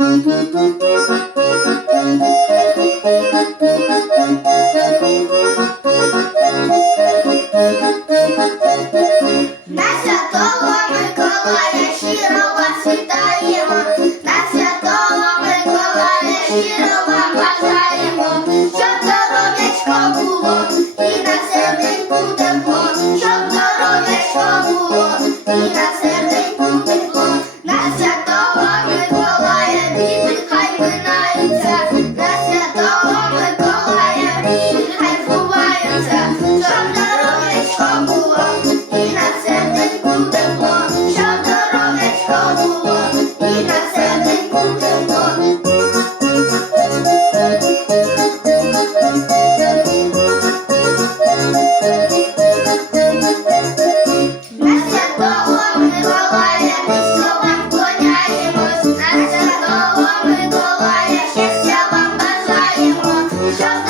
Щиро вас вітаємо, на святого Миколая щиро Shut